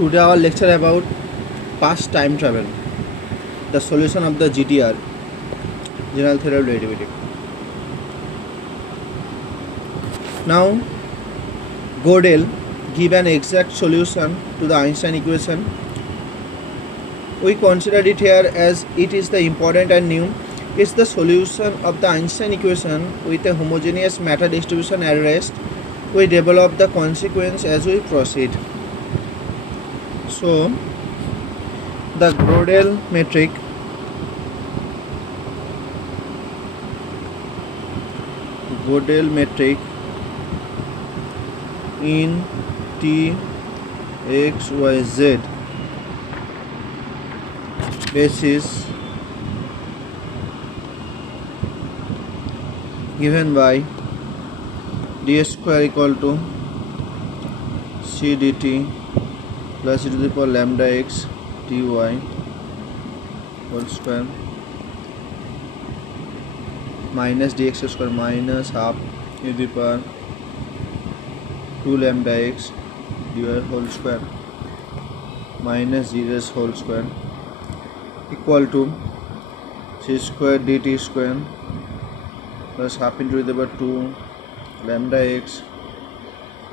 Today our lecture about past time travel, the solution of the GTR, general theory of relativity. Now Gödel give an exact solution to the Einstein equation. We consider it here as it is the important and new. It's the solution of the Einstein equation with a homogeneous matter distribution at rest. We develop the consequence as we proceed. So the Gödel metric in T, X, Y, Z basis given by d square equal to c dt plus e to the power lambda x dy whole square minus dx square minus half e to the power 2 lambda x dy whole square minus 0 whole square equal to c square dt square plus half into the power 2 lambda x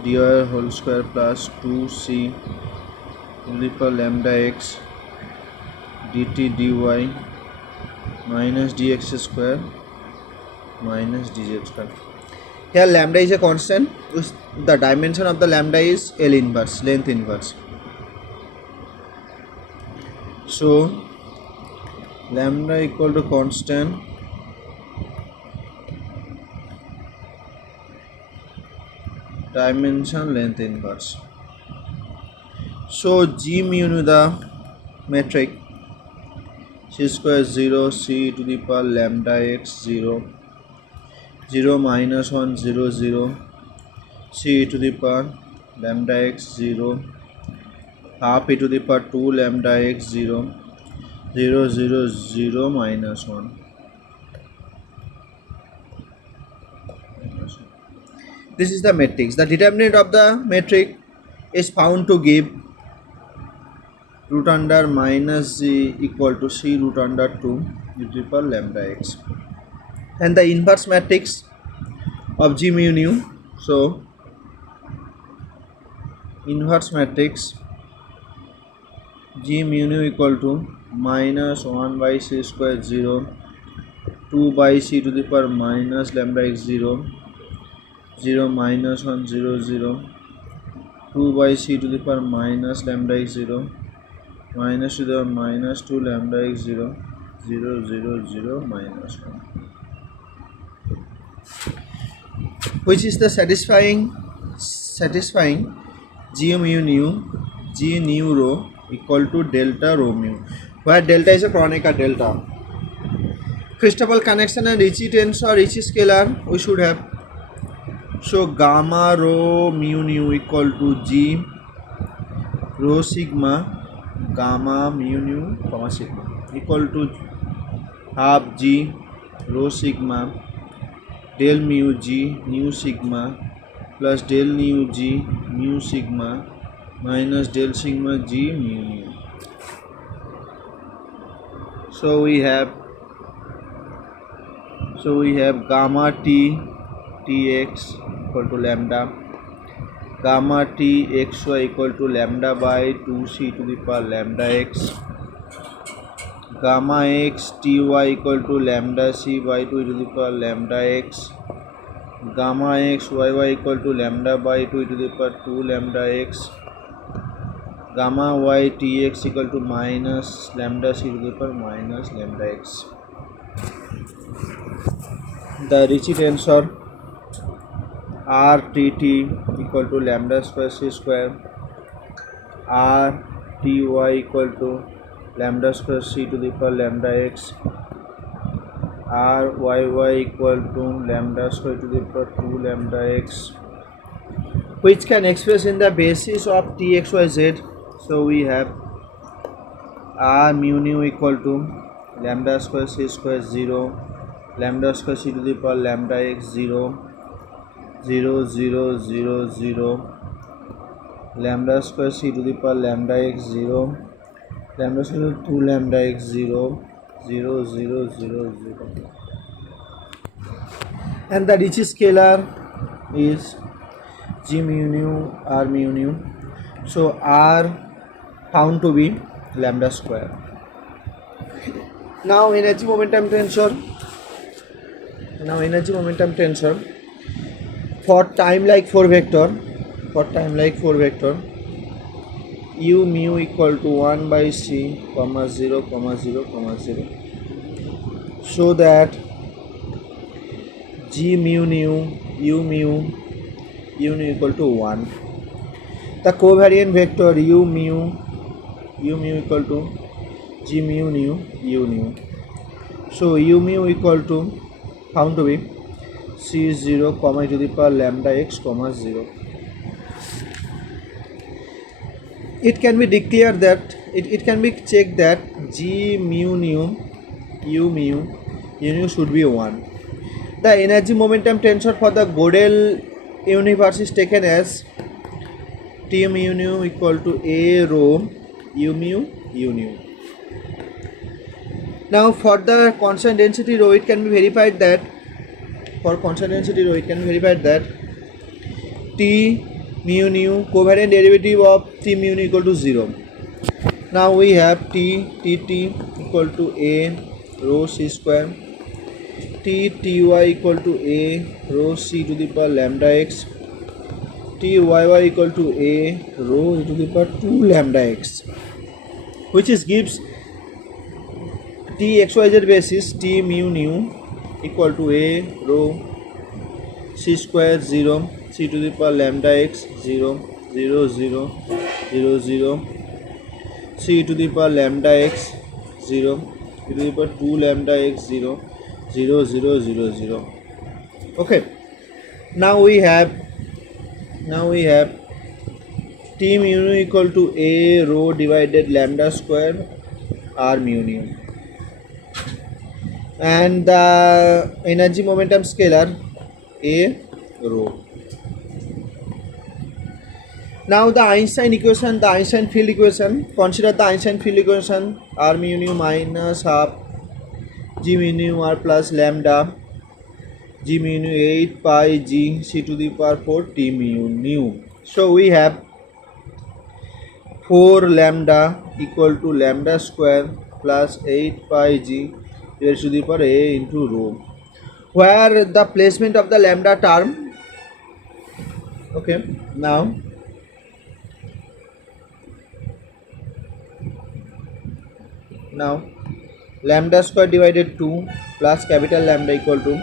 dy whole square plus 2c to the power lambda x dt dy minus dx square minus dz square. Here lambda is a constant. The dimension of the lambda is L inverse, length inverse. So lambda equal to constant dimension length inverse. So G mu nu the metric c square 0 c to the power lambda x 0 0 minus 1 0 0 c to the power lambda x 0 half e to the power 2 lambda x 0 0 0 0 minus 1. This is the matrix. The determinant of the metric is found to give root under minus z equal to c root under 2 e to the power lambda x. And the inverse matrix of G mu nu. So inverse matrix G mu nu equal to minus 1 by c square 0 2 by c to the power minus lambda x 0 0 minus 1 0 0 2 by c to the power minus lambda x 0 minus to the minus 2 lambda x 0 0 0 0 minus 1, which is the satisfying G mu nu G nu rho equal to delta rho mu, where delta is a Kronecker delta. Christoffel connection and Ricci tensor, Ricci scalar we should have. So gamma rho mu nu equal to G rho sigma gamma mu nu comma sigma equal to half G rho sigma del mu G mu sigma plus del mu G mu sigma minus del sigma G mu nu. So we have gamma t tx equal to lambda, gamma t xy equal to lambda by 2c to the power lambda x, gamma x ty equal to lambda c by 2 to the power lambda x, gamma x yy equal to lambda by 2 to the power 2 lambda x, gamma y tx equal to minus lambda c to the power minus lambda x. The Ricci tensor RTT equal to lambda square c square, RTY equal to lambda square c to the power lambda x, RYY equal to lambda square to the power 2 lambda x, which can express in the basis of txyz. So we have R mu nu equal to lambda square c square 0 lambda square c to the power lambda x 0 0 0 0 0 lambda square c to the power lambda x 0, lambda square 2 lambda x 0, 0 0 0 0, and the Ricci scalar is g mu nu r mu nu. So r found to be lambda square. Now energy momentum tensor. For time like 4 vector, u mu equal to 1 by c comma 0 comma 0 comma 0, so that g mu nu u mu equal to 1. The covariant vector u mu equal to g mu nu u nu. So u mu equal to found to be c 0 comma e to the power lambda x comma 0. It can be declared that it can be checked that g mu nu u nu should be 1. The energy momentum tensor for the Gödel universe is taken as T mu nu equal to A rho u nu. Now for the constant density rho, it can be verified that T mu nu covariant derivative of T mu nu equal to 0. Now we have T equal to A rho c square, T equal to A rho c to the power lambda x, T equal to A rho e to the power 2 lambda x, which is gives T xyz basis T mu nu equal to A rho c square 0 c to the power lambda x 0 0 0 0 0 c to the power lambda x 0 e to the power 2 lambda x 0 0 0 0 0. Okay, now we have T mu nu equal to A rho divided lambda square r mu nu, and the energy momentum scalar A rho. Now the Einstein field equation. Consider the Einstein field equation: r mu nu minus half g mu nu r plus lambda g mu nu 8 pi g c to the power 4 t mu nu. So we have 4 lambda equal to lambda square plus 8 pi g raised to the power a into rho, where the placement of the lambda term. Okay, now lambda square divided 2 plus capital lambda equal to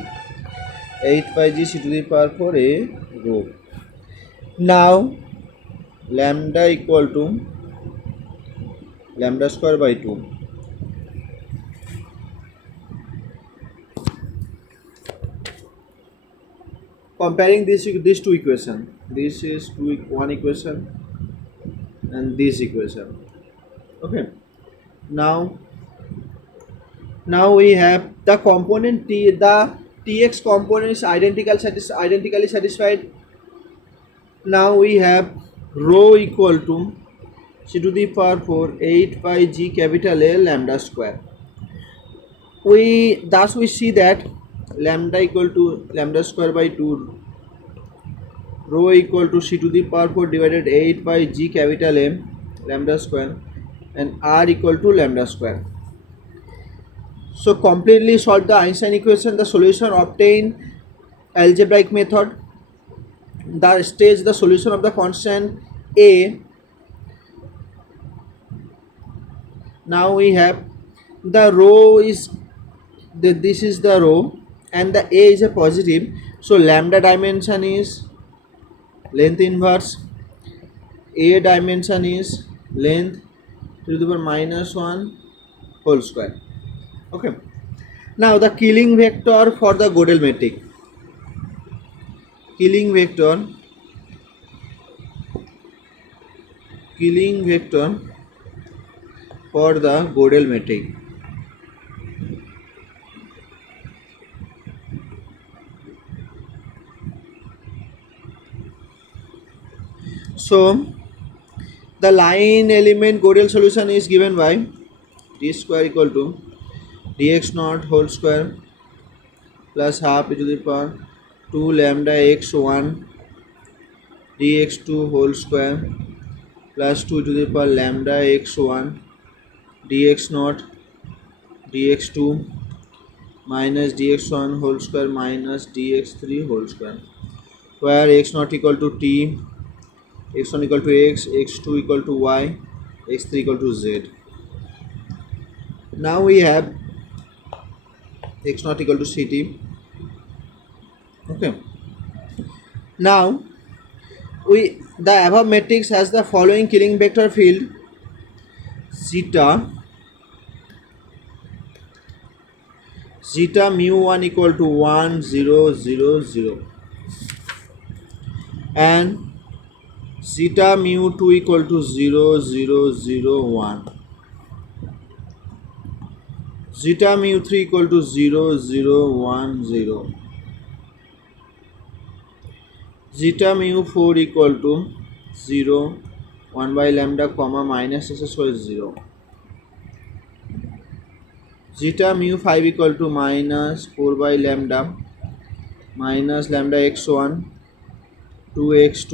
8 pi g c to the power 4 a rho. Now lambda equal to lambda square by 2. Comparing these two equations, this is one equation and this equation. Okay, now we have the component t, the tx component is identically satisfied. Now we have rho equal to c to the power 4 8 pi g capital A lambda square. We see that lambda equal to lambda square by 2, rho equal to c to the power 4 divided 8 by g capital M lambda square, and r equal to lambda square. So completely solve the Einstein equation. The solution obtained algebraic method. The solution of the constant A. Now we have the rho is this is the rho and the A is a positive, so lambda dimension is length inverse, A dimension is length to the power minus 1 whole square. Okay, now the killing vector for the Gödel metric. Killing vector for the Gödel metric. So The line element Gödel solution is given by d square equal to dx naught whole square plus half e to the power 2 lambda x1 dx2 whole square plus 2 to the power lambda x1 dx naught dx2 minus dx1 whole square minus dx3 whole square, where x naught equal to t, x1 equal to x, x2 equal to y, x3 equal to z. Now we have x naught equal to ct. Okay, now the above matrix has the following killing vector field: zeta mu1 equal to 1 0 0 0 and zeta mu2 equal to 0 0 0 1, zeta mu3 equal to 0 0 1 0, zeta mu4 equal to 0 1 by lambda comma minus s square is 0, zeta mu5 equal to minus 4 by lambda minus lambda x1 2x2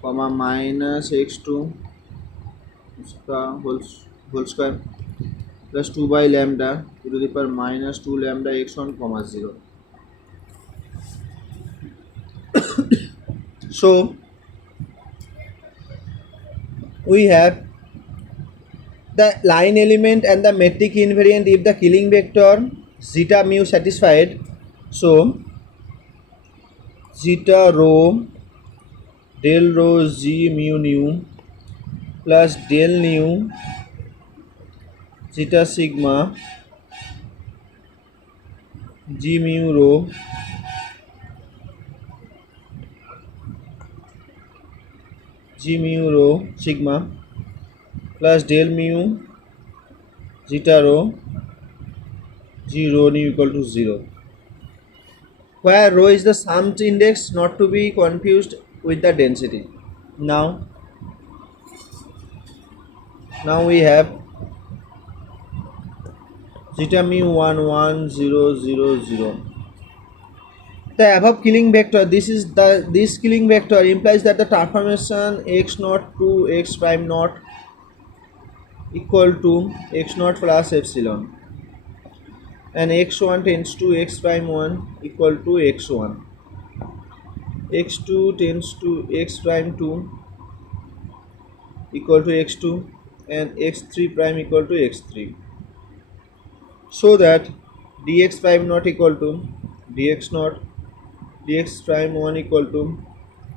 comma minus x2 whole square plus 2 by lambda e to the power minus 2 lambda x1 comma 0. So we have the line element and the metric invariant if the killing vector zeta mu satisfied. So zeta rho del rho g mu nu plus del nu zeta sigma g mu rho sigma plus del mu zeta rho g rho nu equal to 0, where rho is the summed index not to be confused with the density. Now we have zeta mu 1 1 0 0 0. The above killing vector, this killing vector implies that the transformation x naught to x prime naught equal to x naught plus epsilon, and x1 tends to x prime 1 equal to x1, x2 tends to x prime 2 equal to x2, and x3 prime equal to x3, so that dx prime naught equal to dx naught, dx prime 1 equal to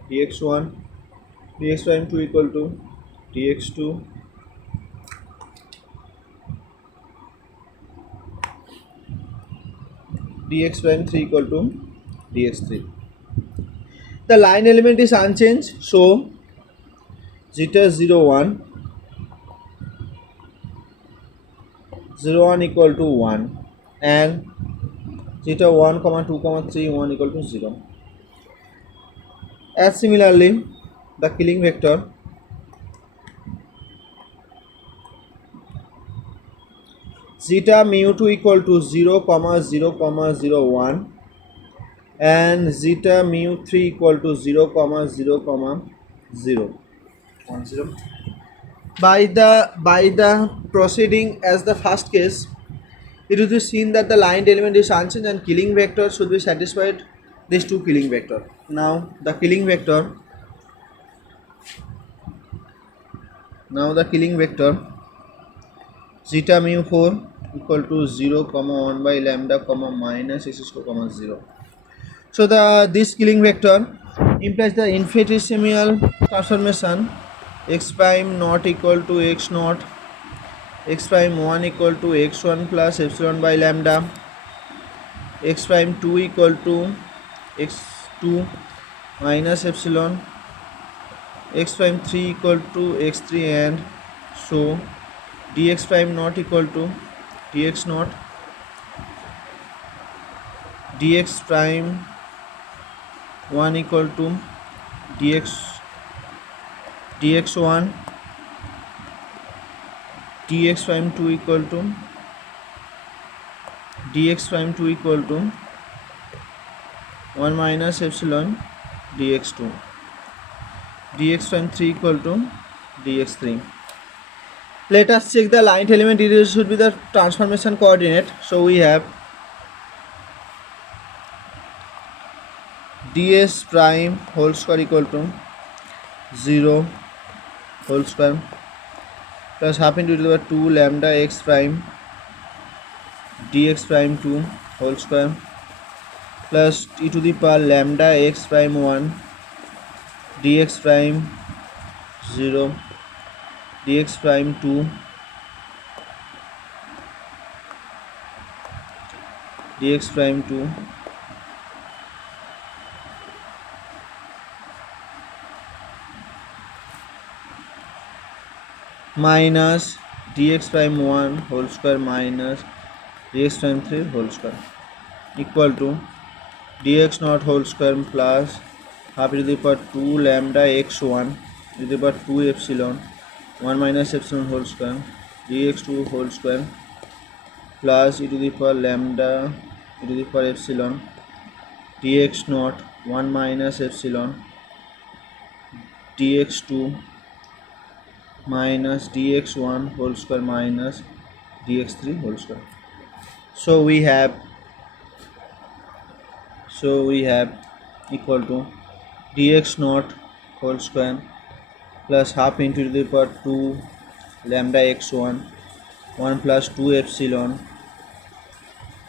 dx1, dx prime 2 equal to dx2, dx prime 3 equal to dx3. The line element is unchanged, so zeta 0 1 0 1 equal to 1 and zeta 1 comma 2 comma 3 1 equal to 0. As similarly, the killing vector zeta mu2 equal to 0 comma 0 comma 0 1 and zeta mu3 equal to 0 comma 0 comma 0 1 0. By the proceeding as the first case, it will be seen that the line element is unchanged and killing vector should be satisfied these two killing vector. Now the killing vector zeta mu 4 equal to 0 comma 1 by lambda comma minus x square comma 0. So this killing vector implies the infinitesimal transformation x prime not equal to x naught, x prime 1 equal to x1 plus epsilon by lambda, x prime 2 equal to x2 minus epsilon, x prime 3 equal to x3, and so dx prime not equal to dx naught, dx prime 1 equal to dx dx1 dx prime 2 equal to dx prime 2 equal to 1 minus epsilon dx2, dx prime 3 equal to dx3. Let us check the line element. It should be the transformation coordinate. So we have ds prime whole square equal to 0 whole square plus half into the 2 lambda x prime dx prime 2 whole square plus e to the power lambda x prime 1 dx prime 0 dx prime 2 dx prime 2 minus dx prime 1 whole square minus dx prime 3 whole square equal to dx naught whole square plus half e to the power 2 lambda x1 e to the power 2 epsilon 1 minus epsilon whole square dx2 whole square plus e to the power lambda e to the power epsilon dx naught 1 minus epsilon dx2 minus dx1 whole square minus dx3 whole square. So we have equal to dx naught whole square plus half into the power 2 lambda x1 1 plus 2 epsilon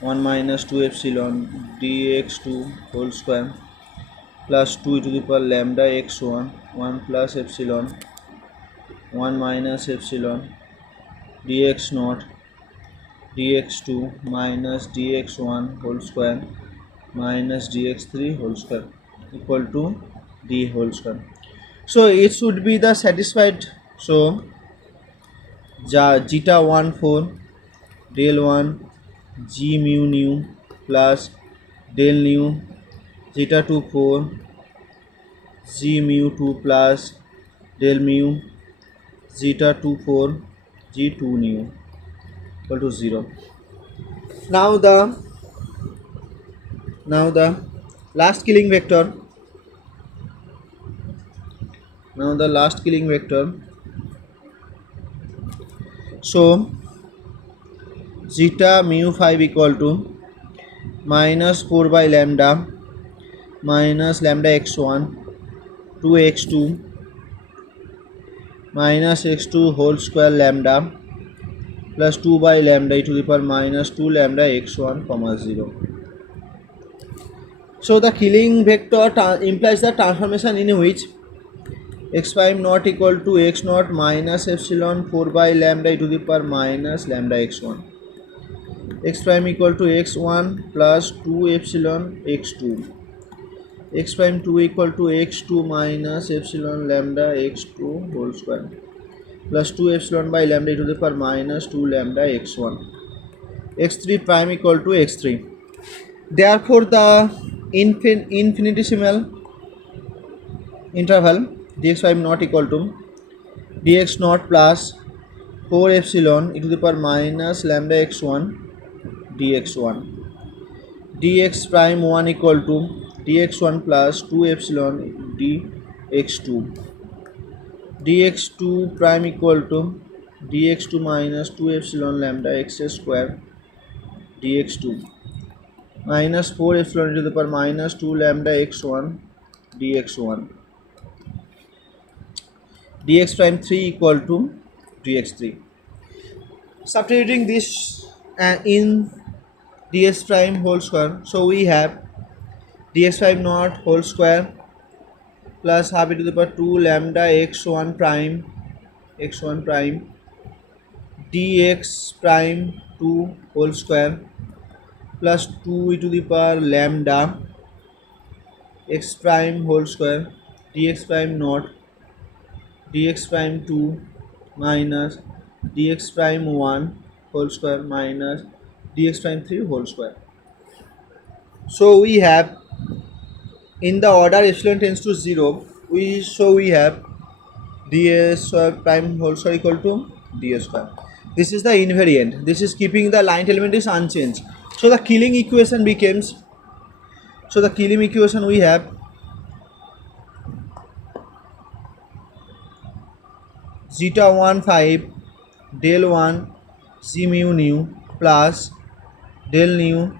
1 minus 2 epsilon dx2 whole square plus 2 to the power lambda x1 1 plus epsilon 1 minus epsilon dx naught dx2 minus dx1 whole square minus dx3 whole square equal to d whole square. So it should be the satisfied. So zeta 1 4 del 1 g mu nu plus del nu zeta 2 4 g mu 2 plus del mu zeta 2 4 g 2 nu equal to 0. Now the last killing vector. So zeta mu 5 equal to minus 4 by lambda minus lambda x1 2x2 minus x2 whole square lambda plus 2 by lambda e to the power minus 2 lambda x1 comma 0. So the killing vector implies the transformation in which x prime not equal to x naught minus epsilon 4 by lambda e to the power minus lambda x1, x prime equal to x1 plus 2 epsilon x2, x prime 2 equal to x2 minus epsilon lambda x2 whole square plus 2 epsilon by lambda e to the power minus 2 lambda x1, x3 prime equal to x3. Therefore the infinitesimal interval dx prime not equal to dx naught plus 4 epsilon e to the power minus lambda x1 dx1, dx prime 1 equal to dx1 plus 2 epsilon dx2, dx2 prime equal to dx2 minus 2 epsilon lambda x square dx2 minus 4 epsilon to the power minus 2 lambda x1 dx1, dx prime 3 equal to dx3. Substituting this in ds prime whole square, so we have dx prime naught whole square plus half e to the power 2 lambda x1 prime dx prime 2 whole square plus 2 e to the power lambda x prime whole square dx prime naught dx prime 2 minus dx prime 1 whole square minus dx prime 3 whole square. So we have in the order epsilon tends to 0, we have ds square prime whole square equal to ds square. This is the invariant. This is keeping the line element is unchanged. So the killing equation becomes, so the killing equation we have zeta 1 5 del 1 g mu nu plus del nu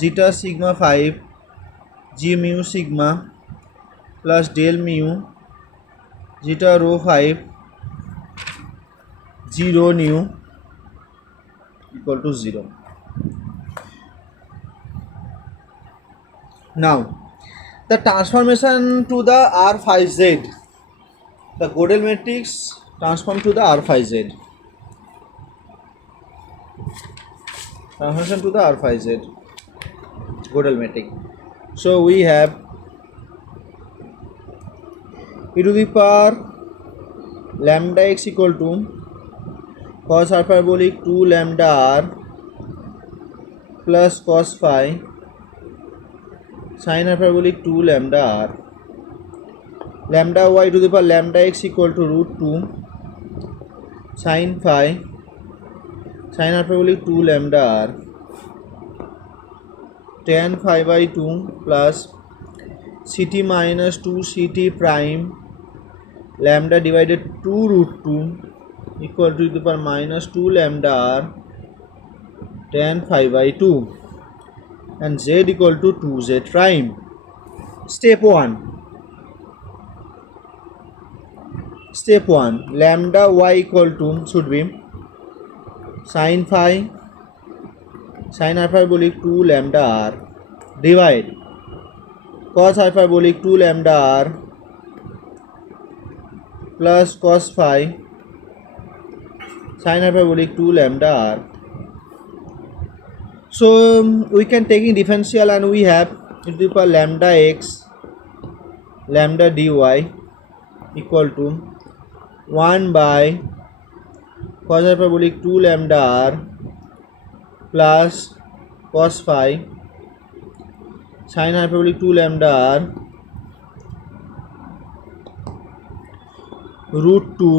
zeta sigma 5 g mu sigma plus del mu zeta rho 5 g rho nu equal to 0. Now the transformation to the R5Z, the Gödel matrix transform to the R5Z, transformation to the R5Z Gödel matrix. So we have e to the power lambda x equal to cos hyperbolic 2 lambda r plus cos phi sin hyperbolic 2 lambda r, lambda y to the power lambda x equal to root 2 sin phi sin hyperbolic 2 lambda r tan phi by 2 plus ct minus 2 ct prime lambda divided 2 root 2 equal to the power minus 2 lambda r tan phi by 2 and z equal to 2z prime. Step 1. Step 1. Lambda y equal to should be sin phi sin hyperbolic 2 lambda r divide cos hyperbolic 2 lambda r plus cos phi sin hyperbolic 2 lambda r. So we can take in differential and we have e to the power lambda x lambda dy equal to 1 by cos hyperbolic 2 lambda r plus cos phi sin hyperbolic 2 lambda r root 2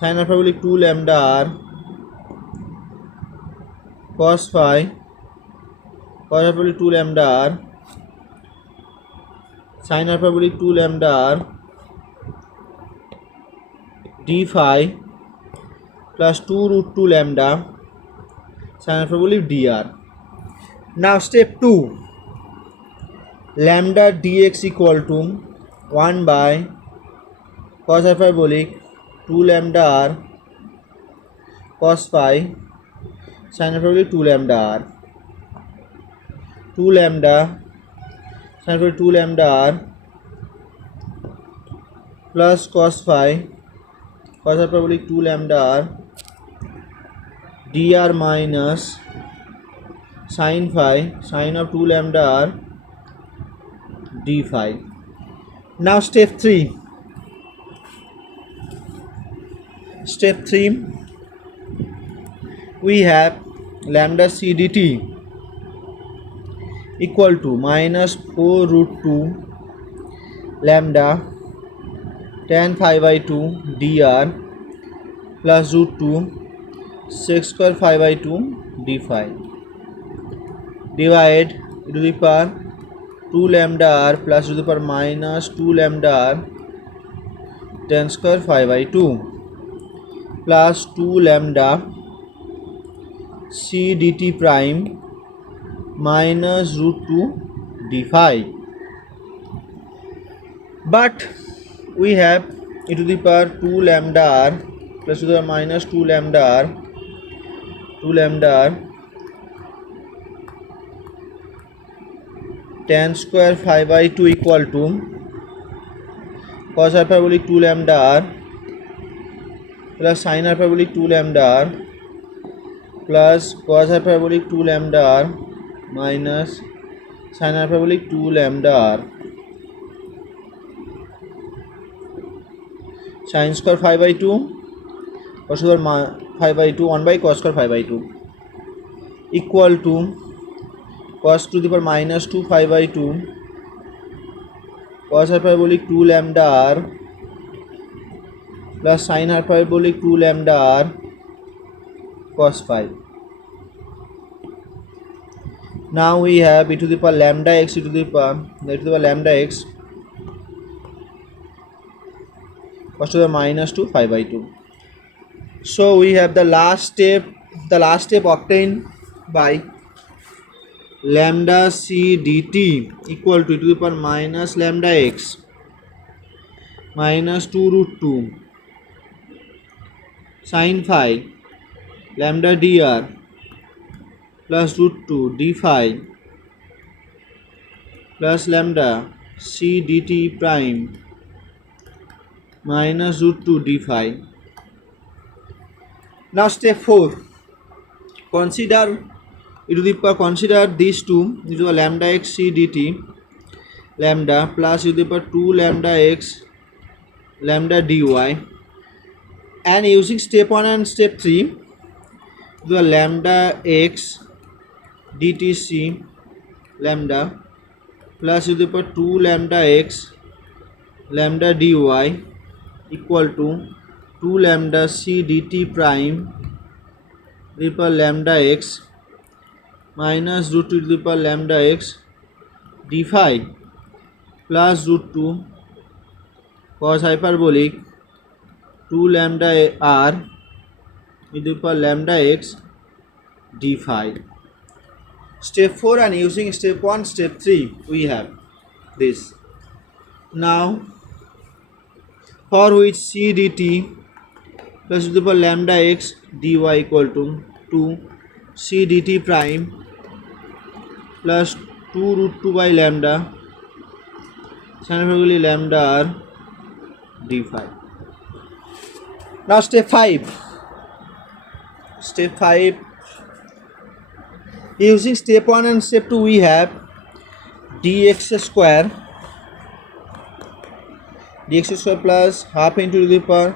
sin hyperbolic 2 lambda r cos phi cos hyperbolic 2 lambda r sin hyperbolic 2 lambda r d phi plus 2 root 2 lambda sin hyperbolic dr. Now step 2. Lambda dx equal to 1 by cos hyperbolic 2 lambda r cos phi sin hyperbolic 2 lambda r 2 lambda sin hyperbolic 2 lambda r plus cos phi cos hyperbolic 2 lambda r dr minus sin phi sin of 2 lambda r d phi. Now step 3. Step 3, we have lambda c dt equal to minus 4 root 2 lambda tan phi by 2 dr plus root 2 sec square phi by 2 d phi divide e to the power 2 lambda r plus e to the power minus 2 lambda r tan square phi by 2 plus 2 lambda c dt prime minus root 2 d phi. But we have e to the power 2 lambda r plus to the power minus 2 lambda r 2 lambda r tan square phi by 2 equal to cos hyperbolic 2 lambda r plus sin hyperbolic 2 lambda r plus cos hyperbolic 2 lambda r minus sin hyperbolic 2 lambda r sin square phi by 2 cos square phi by 2 1 by cos square phi by 2 equal to cos to the power minus 2 phi by 2 cos hyperbolic 2 lambda r plus sine hyperbolic 2 lambda r cos phi. Now we have e to the power lambda x e to the power lambda x cos to the minus 2 phi by 2. So we have the last step obtained by lambda c dt equal to e to the power minus lambda x minus 2 root 2 sin phi lambda dr plus root 2 d phi plus lambda c dt prime minus root 2 d phi. Now step 4. Consider these two e to the lambda x c dt lambda plus e to the power 2 lambda x lambda dy, and using step 1 and step 3 the lambda x dt c lambda plus e to the power 2 lambda x lambda dy equal to 2 lambda c dt prime to the power lambda x minus root 2 to the power lambda x d phi plus root 2 cos hyperbolic 2 lambda r e to the power lambda x d phi. Step 4, and using step 1 step 3 we have this. Now for which c dt plus e to the power lambda x dy equal to 2 c dt prime plus 2 root 2 by lambda sin hyperbolic lambda r d phi. Now step 5. Using step 1 and step 2 we have dx square plus half into the power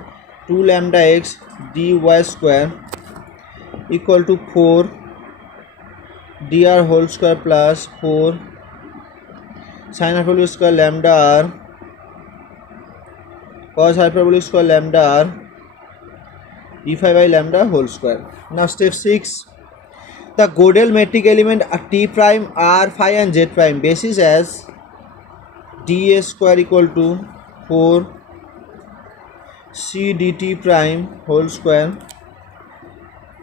2 lambda x dy square equal to 4 dr whole square plus 4 sin hyperbolic square lambda r cos hyperbolic square lambda r d phi by lambda whole square. Now step 6. The Gödel metric element t prime r phi and z prime basis as ds square equal to 4 c dt prime whole square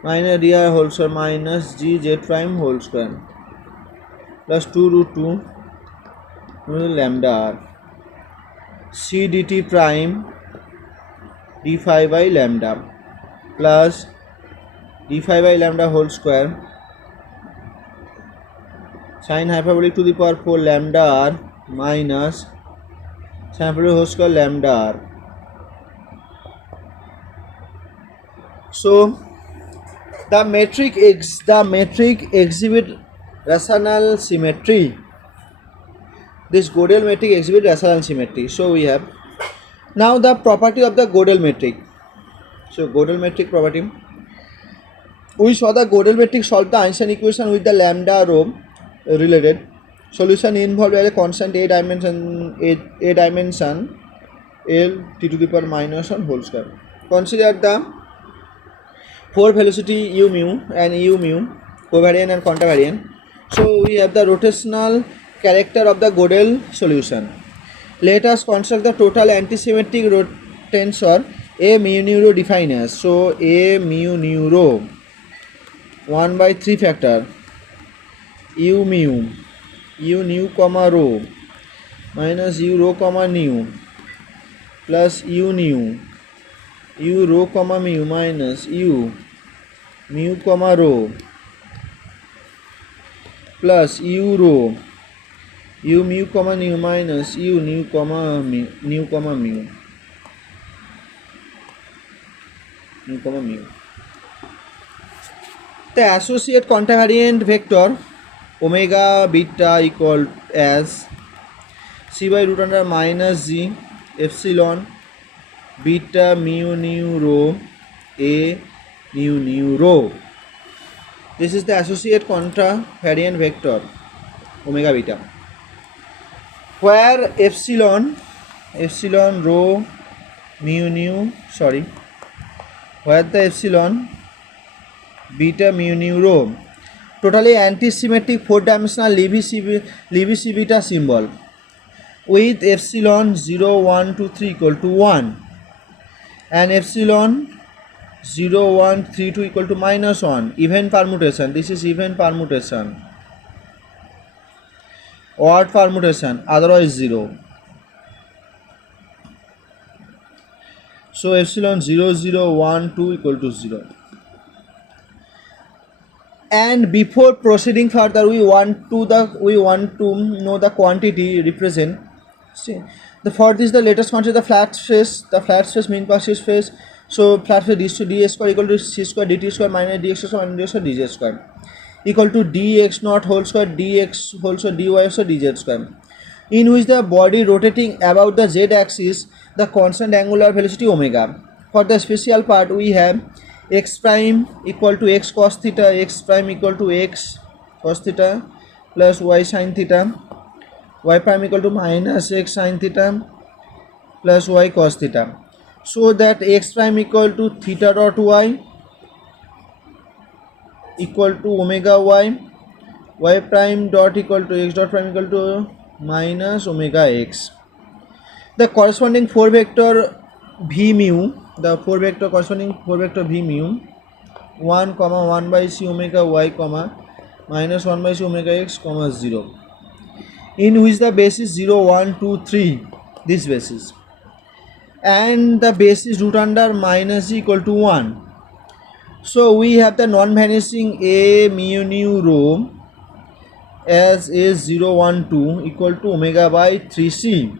minus dr whole square minus gz prime whole square plus 2 root 2 lambda r c dt prime d phi by lambda plus d phi by lambda whole square sin hyperbolic to the power 4 lambda r minus sin hyperbolic whole square lambda r. So the metric exhibit rational symmetry. This Gödel metric exhibit rational symmetry. So we have now the property of the Gödel metric. So Gödel metric property. We saw the Gödel metric solve the Einstein equation with the lambda rho related. Solution involved as a constant a dimension L t to the power minus 1 whole square. Consider the 4 velocity u mu and u mu covariant and contravariant. So we have the rotational character of the Gödel solution. Let us construct the total antisymmetric tensor a mu nu rho defined as. So a mu nu rho 1 by 3 factor u nu comma rho minus u rho comma nu plus u rho comma mu minus u mu comma rho plus u rho u mu comma nu minus u nu comma mu. The associate contravariant vector omega beta equal as c by root under minus g epsilon beta mu nu rho a mu nu rho. This is the associate contravariant vector omega beta, where epsilon rho mu nu, sorry, where the epsilon beta mu nu rho, totally anti-symmetric 4-dimensional Levi beta symbol with epsilon 0 1 2 3 equal to 1 and epsilon 0 1 3 2 equal to -1, even permutation. This is even permutation, odd permutation, otherwise 0. So epsilon 0 0 1 2 equal to 0. And before proceeding further, we want to know the quantity represent. See, for this the latest quantity, the flat space mean Parshi's space. So flat space d square equal to c square dt square minus dx square minus dx square dz square equal to dx naught whole square dx whole square dy square dz square, in which the body rotating about the z axis the constant angular velocity omega. For the special part, we have x prime equal to x cos theta, x prime equal to x cos theta plus y sin theta, y prime equal to minus x sin theta plus y cos theta, so that x prime equal to theta dot y equal to omega y, y prime dot equal to x dot prime equal to minus omega x. The corresponding 4 vector v mu, the 4 vector corresponding 4 vector v mu 1 comma 1 by c omega y comma minus 1 by c omega x comma 0, in which the base is 0 1 2 3, this basis, and the base is root under minus equal to 1. So we have the non-vanishing a mu nu rho as is 0 1 2 equal to omega by 3c,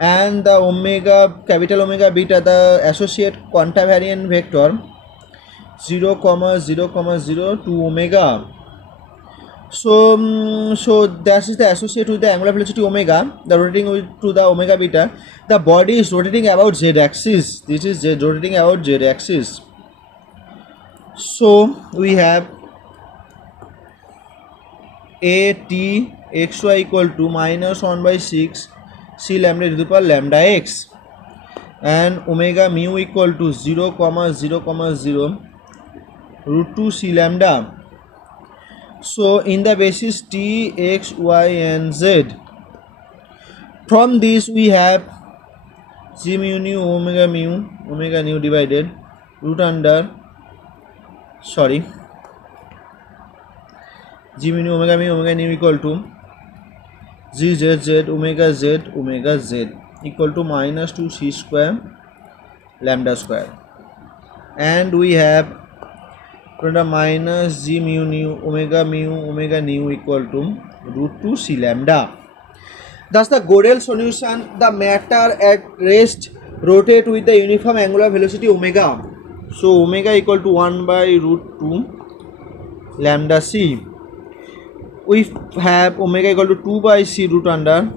and the omega capital omega beta, the associate quantavariant vector 0 comma 0 comma 0 to omega. So that is the associate with the angular velocity omega, the rotating to the omega beta. The body is rotating about z axis. This is rotating about z axis. So we have a t xy equal to minus 1 by 6 c lambda to the power lambda x, and omega mu equal to 0 comma 0 comma 0 root 2 c lambda. So in the basis t, x, y and z. From this we have g mu nu omega nu divided root under g mu nu omega nu equal to g z z omega z equal to minus 2 c square lambda square, and we have minus g mu nu omega nu equal to root 2 c lambda. Thus the Gödel solution, the matter at rest rotate with the uniform angular velocity omega. So omega equal to 1 by root 2 lambda c. We have omega equal to 2 by c root under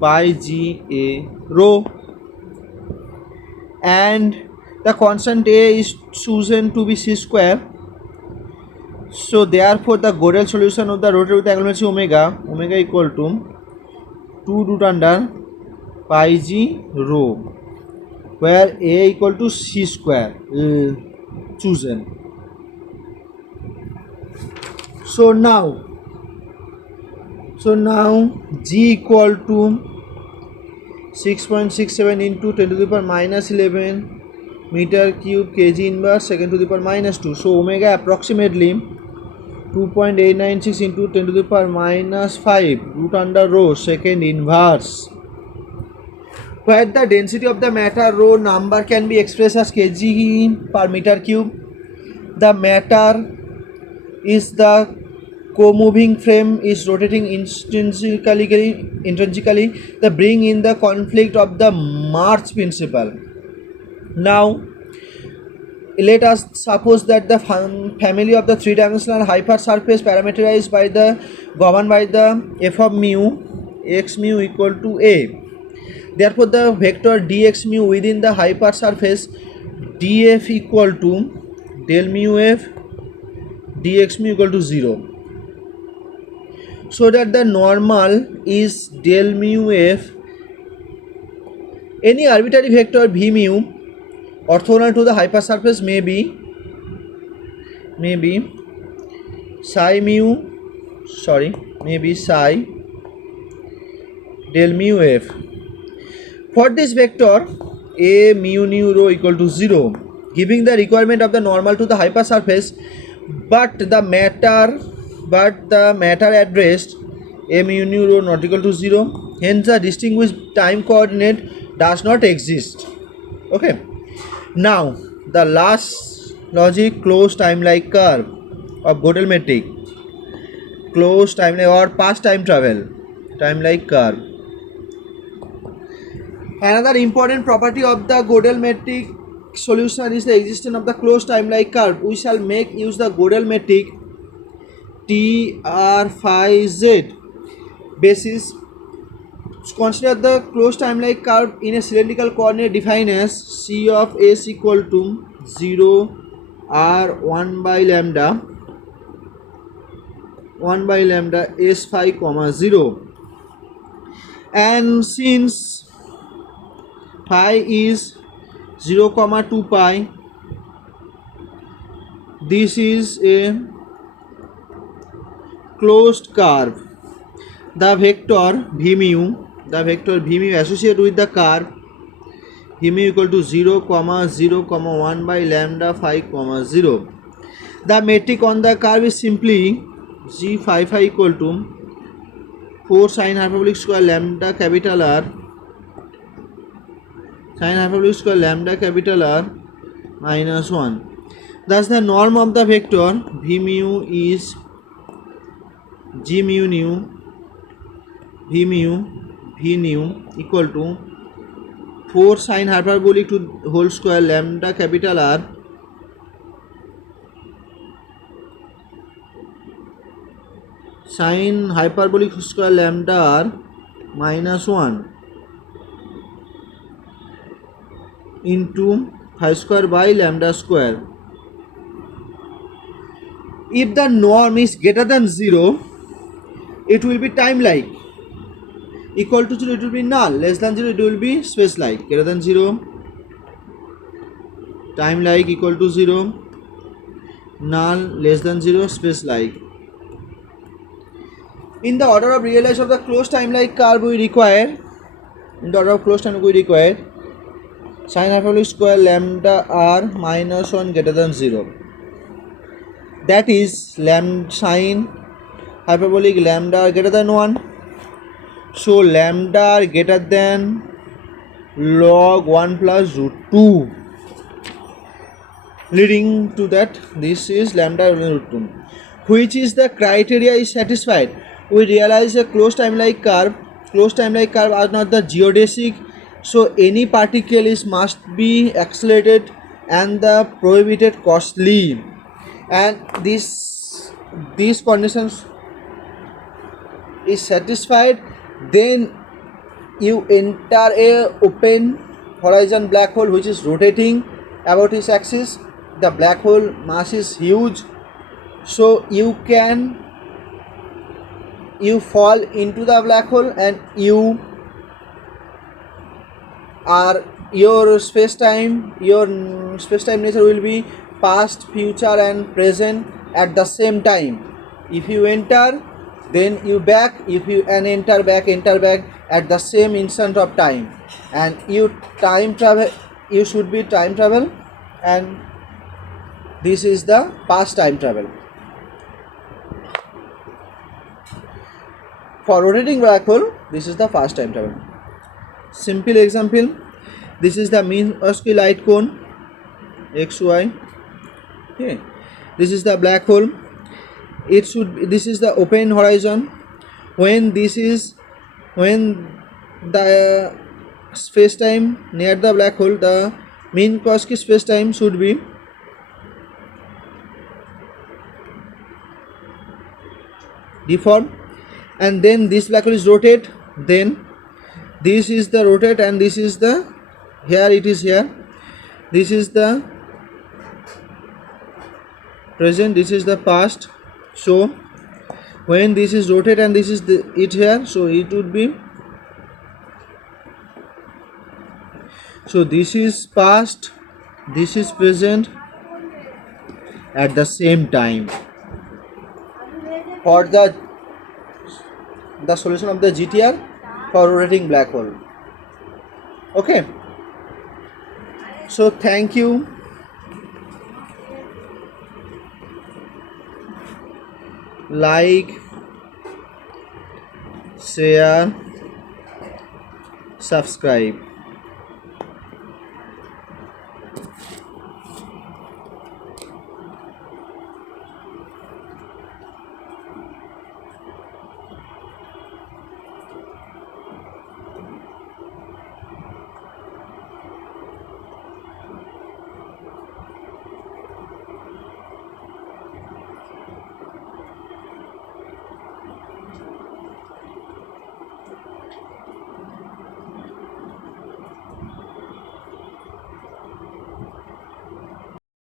pi g a rho, and the constant a is chosen to be c square. So therefore the Gödel solution of the rotate with the angular velocity omega equal to 2 root under pi g rho, where a equal to c square chosen. So now g equal to 6.67 into 10 to the power minus 11 meter cube kg inverse second to the power minus 2. So omega approximately 2.896 into 10 to the power minus 5 root under rho second inverse, where the density of the matter rho number can be expressed as kg per meter cube. The matter is the co-moving frame is rotating intrinsically, the bring in the conflict of the March principle. Now let us suppose that the family of the three-dimensional hypersurface parameterized by the governed by the f of mu x mu equal to a. Therefore the vector dx mu within the hypersurface df equal to del mu f dx mu equal to 0, so that the normal is del mu f Any arbitrary vector v mu orthogonal to the hypersurface may be psi mu, may be psi del mu f. For this vector a mu nu rho equal to 0, giving the requirement of the normal to the hypersurface, but the matter addressed a mu nu rho not equal to 0, hence the distinguished time coordinate does not exist. Okay, now the last logic, closed time-like curve of Gödel metric, closed time-like or past time travel time-like curve. Another important property of the Gödel metric solution is the existence of the closed time-like curve. We shall make use the Gödel metric T R phi z basis. Consider the closed time-like curve in a cylindrical coordinate defined as C of s equal to 0 r 1 by lambda s phi comma 0, and since phi is 0 comma 2 pi, this is a closed curve. The vector v mu associated with the curve v mu equal to 0 comma 0 comma 1 by lambda phi comma 0. The metric on the curve is simply g phi equal to 4 sin hyperbolic square lambda capital R minus 1. Thus the norm of the vector v mu is g mu nu v nu equal to 4 sin hyperbolic to whole square lambda capital R sin hyperbolic square lambda R minus 1 into phi square by lambda square. If the norm is greater than 0, it will be time-like. Equal to 0, it will be null. Less than 0, it will be space-like. Greater than 0, time-like. Equal to 0, null. Less than 0, space-like. In the order of realization of the closed time-like curve, we require sin hyperbolic square lambda r minus 1 greater than 0. That is sin hyperbolic lambda greater than 1. So lambda greater than log 1 plus root 2, leading to that this is lambda root 2. Which is the criteria is satisfied? We realize a closed time-like curve are not the geodesic, so any particle must be accelerated and the prohibited costly, and these conditions is satisfied, then you enter a open horizon black hole which is rotating about its axis. The black hole mass is huge, so you fall into the black hole and your space-time nature will be past, future and present at the same time. If you enter, then you back, if you enter back at the same instant of time, and you should be time travel, and this is the past time travel. For rotating black hole, this is the fast time travel. Simple example, this is the Minkowski light cone xy. Okay, this is the black hole. This is the open horizon. When the space time near the black hole, the Minkowski space time should be deformed, and then this black hole is rotate, then this is the rotate, and this is the this is the present, this is the past. So when this is rotate and this is it here, so it would be So this is past, this is present at the same time. For the solution of the GTR for rotating black hole. Okay. So thank you. Like, share, subscribe.